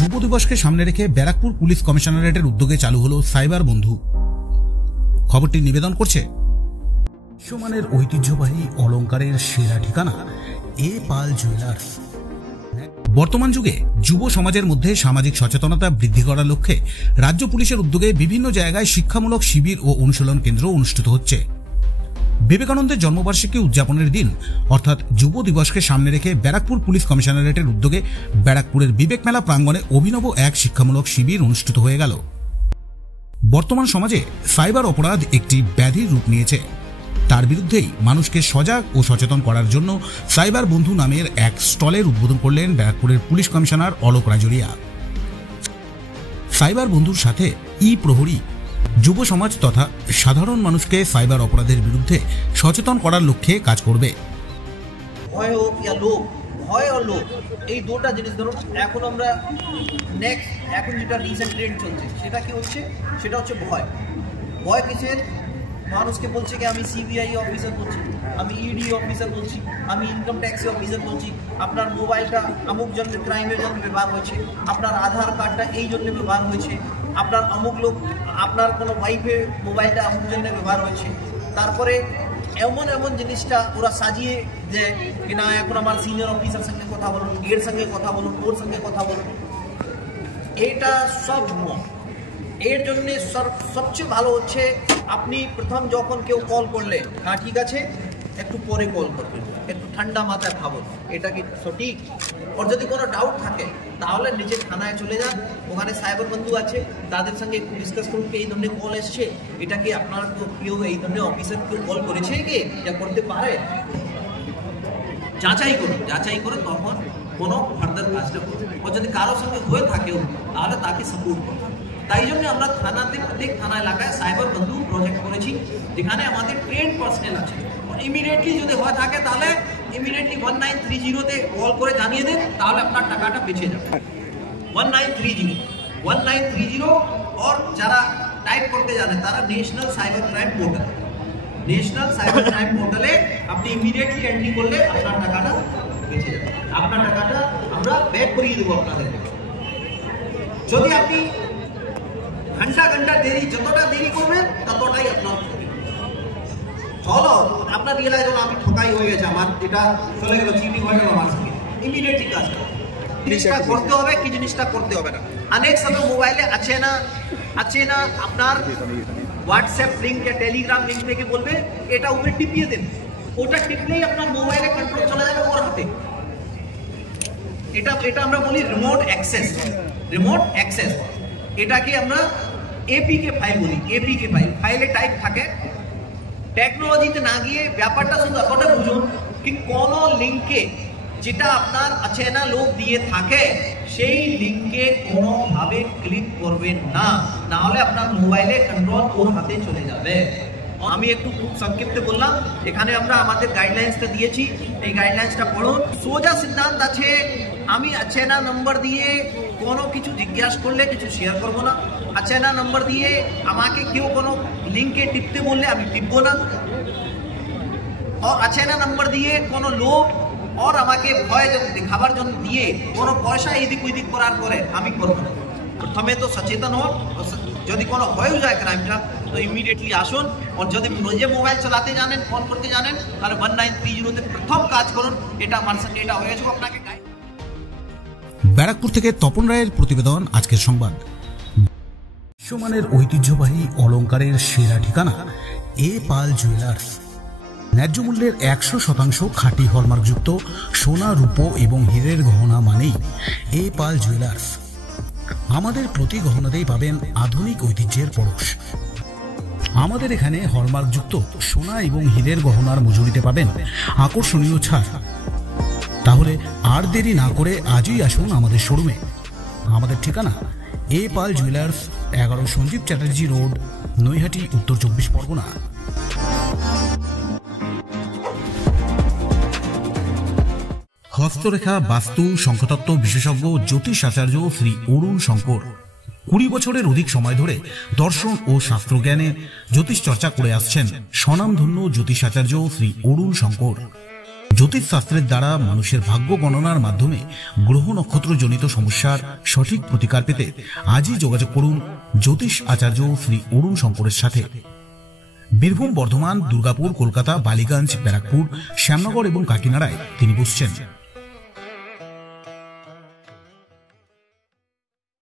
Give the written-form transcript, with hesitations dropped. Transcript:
যুব দিবসকে সামনে রেখে ব্যারাকপুর পুলিশ কমিশনারেটের উদ্যোগে চালু হলো সাইবার বন্ধু। খবরটি নিবেদন করছে বিশ্বমানের ঐতিহ্যবাহী অলংকারের সেরা ঠিকানা এ পাল জুয়েলার্স। বর্তমান যুগে যুব সমাজের মধ্যে সামাজিক সচেতনতা বৃদ্ধি করার লক্ষ্যে রাজ্য পুলিশের উদ্যোগে বিভিন্ন জায়গায় শিক্ষামূলক শিবির ও অনুশীলন কেন্দ্র অনুষ্ঠিত হচ্ছে। বিবেকানন্দের জন্মবার্ষিকী উদযাপনের দিন অর্থাৎ যুব দিবসকে সামনে রেখে ব্যারাকপুর পুলিশ কমিশনারেটের উদ্যোগে ব্যারাকপুরের বিবেক মেলা প্রাঙ্গণে অভিনব এক শিক্ষামূলক শিবির অনুষ্ঠিত হয়ে গেল। বর্তমান সমাজে সাইবার অপরাধ একটি ব্যাধির রূপ নিয়েছে। তার বিরুদ্ধেই মানুষকে সজাগ ও সচেতন করার জন্য সাইবার বন্ধু নামের এক স্টলের উদ্বোধন করলেন ব্যারাকপুরের police commissioner Alok Rajoria. Cyber বন্ধুর সাথে প্রহরী যুব সমাজ তথা সাধারণ মানুষকে সাইবার অপরাধের বিরুদ্ধে সচেতন করার লক্ষ্যে কাজ করবে। ভয় হোক ইয়া লোভ, ভয় আর লোভ এই দুটো জিনিস ধরুন এখন আমরা এখন যেটা রিসেন্ট ট্রেন্ড চলছে সেটা কি হচ্ছে, সেটা হচ্ছে ভয়। ভয় কিসের? মানুষকে বলছে কি আমি সিবিআই অফিসার বলছি, আমি ইডি অফিসার বলছি, আমি ইনকাম ট্যাক্স অফিসার বলছি, আপনার মোবাইলটা অমুক জন্য ক্রাইমের জন্য ব্যবহার হয়েছে, আপনার আধার কার্ডটা এই জন্য ব্যবহার হয়েছে, আপনার অমুক লোক আপনার কোনো ওয়াইফের মোবাইলটা অমুক জন্য ব্যবহার হয়েছে। তারপরে এমন এমন জিনিসটা ওরা সাজিয়ে দেয় কি না এখন আমার সিনিয়র অফিসার সঙ্গে কথা বলুন, এর সঙ্গে কথা বলুন, ওর সঙ্গে কথা বলুন। এটা সব এর জন্য সবচেয়ে ভালো হচ্ছে আপনি প্রথম যখন কেউ কল করলে হ্যাঁ ঠিক আছে একটু পরে কল করবেন, একটু ঠান্ডা মাথায় ভাবুন এটা কি সঠিক। ওর যদি কোনো ডাউট থাকে তাহলে নিজের থানায় চলে যান, ওখানে সাইবার বন্ধু আছে, তাদের সঙ্গে একটু ডিসকাস করুন কি এই ধরনের কল এসছে, এটা কি আপনার কেউ এই ধরনের অফিসার কেউ কল করেছে কি যা করতে পারে, যাচাই করুন। যাচাই করে তখন কোনো ফার্দার কাজটা করুন। ও যদি কারোর সঙ্গে হয়ে থাকেও তাহলে তাকে সাপোর্ট করুন। তাই জন্য আমরা থানাতে প্রত্যেক থানা এলাকায় সাইবার বন্ধু প্রজেক্ট করেছি, যেখানে আমাদের ট্রেন পার্সোনেল আছে। ইমিডিয়েটলি যদি হয়ে থাকে তাহলে ইমিডিয়েটলি 1930-তে কল করে জানিয়ে দেন, তাহলে আপনার টাকাটা বেঁচে যাবে। 1930 और যারা টাইপ করতে জানে তারা national cyber crime portal, national cyber crime পোর্টালে আপনি ইমিডিয়েটলি এন্ট্রি করলে আপনার টাকাটা বেঁচে যাবে। আপনার টাকাটা আমরা ব্যাক করিয়ে দেবো আপনাদের। যদি আপনি ঘন্টা দেরি যতটা দেরি করবেন ততটাই আপনার চলো আপনার রিয়েলাইজ হলো আমি ঠকাই হয়ে গেছে, আমার এটা চলে গেল, চিটিং হয়ে গেল আমার সঙ্গে। ইমিডিয়েটলি কাজটা জিনিসটা করতে হবে কি জিনিসটা করতে হবে না। অনেক সময় মোবাইলে আছে না আপনার হোয়াটসঅ্যাপ লিঙ্ক या টেলিগ্রাম লিঙ্ক থেকে বলবে এটা উপরে টিপিয়ে দেন, ওটা টিপলেই আপনার মোবাইলে কন্ট্রোল চলে যাবে ওর হাতে। এটা আমরা বলি রিমোট অ্যাক্সেস। এটাকে আমরা এপিকে ফাইল বলি। এপিকে ফাইলে টাইপ থাকে। টেকনোলজিতে না গিয়ে ব্যাপারটা শুধু এতটা বুঝুন কি কোনো লিঙ্কে যেটা আপনার অচেনা লোক দিয়ে থাকে সেই লিঙ্কে কোনোভাবে ক্লিক করবেন না, না হলে আপনার মোবাইলে কন্ট্রোল ওর হাতে চলে যাবে। আমি একটু খুব সংক্ষিপ্ত বললাম, এখানে আমরা আমাদের গাইডলাইন্সটা দিয়েছি, এই গাইডলাইন্সটা পড়ুন। সোজা সিদ্ধান্ত আছে আমি অচেনা নম্বর দিয়ে কোনো কিছু জিজ্ঞাসা করলে কিছু শেয়ার করবো না। অচেনা নম্বর দিয়ে আমাকে কেউ কোনো লিঙ্কে টিপতে বললে আমি টিপবো না। আর অচেনা নম্বর দিয়ে কোনো লোক और আমাকে ভয় দেখাবার জন্য দিয়ে কোনো পয়সা এদিক ওইদিক করার পরে আমি করবো না। প্রথমে তো সচেতন হন, যদি কোনো হয়ে যায় ক্রাইমটা তো ইমিডিয়েটলি আসুন। আর যদি নিজে মোবাইল চালাতে জানেন, ফোন করতে জানেন তাহলে 1930-তে প্রথম কাজ করুন। এটা আমার সঙ্গে এটা হয়েছে আপনাকে। ব্যারাকপুর থেকে তপন রায়ের প্রতিবেদন আজকের সংবাদ। বিশ্বমানের ঐতিহ্যবাহী অলংকারের সেরা ঠিকানা এ পাল জুয়েলার্স। ন্যায্য মূল্যের 100% খাঁটি হলমার্কযুক্ত সোনা, রূপো এবং হীরের গহনা মানেই এ পাল জুয়েলার্স। আমাদের প্রতি গহনাতেই পাবেন আধুনিক ঐতিহ্যের পরশ। আমাদের এখানে হলমার্কযুক্ত সোনা এবং হীরের গহনার মজুরিতে পাবেন আকর্ষণীয় ছাড়। তাহলে আর দেরি না করে আজই আসুন আমাদের শোরুমে। আমাদের ঠিকানা এ পাল জুয়েলার্স, 11 সঞ্জীব চ্যাটার্জি রোড, নৈহাটি, উত্তর 24 পরগনা। হস্তরেখা, বাস্তু, শঙ্খতত্ত্ব বিশেষজ্ঞ জ্যোতিষ আচার্য শ্রী অরুণ শঙ্কর 20 বছরের অধিক সময় ধরে দর্শন ও শাস্ত্রজ্ঞানে জ্যোতিষ চর্চা করে আসছেন স্বনামধন্য জ্যোতিষ আচার্য শ্রী অরুণ শঙ্কর। জ্যোতিষশাস্ত্রের দ্বারা মানুষের ভাগ্য গণনার মাধ্যমে গ্রহ নক্ষত্র জনিত সমস্যার সঠিক প্রতিকার পেতে আজই যোগাযোগ করুন জ্যোতিষ আচার্য শ্রী অরুণ শঙ্করের সাথে। বীরভূম, বর্ধমান, দুর্গাপুর, কলকাতা, বালিগঞ্জ, ব্যারাকপুর, শ্যামনগর এবং কাকিনাড়ায় তিনি বসছেন।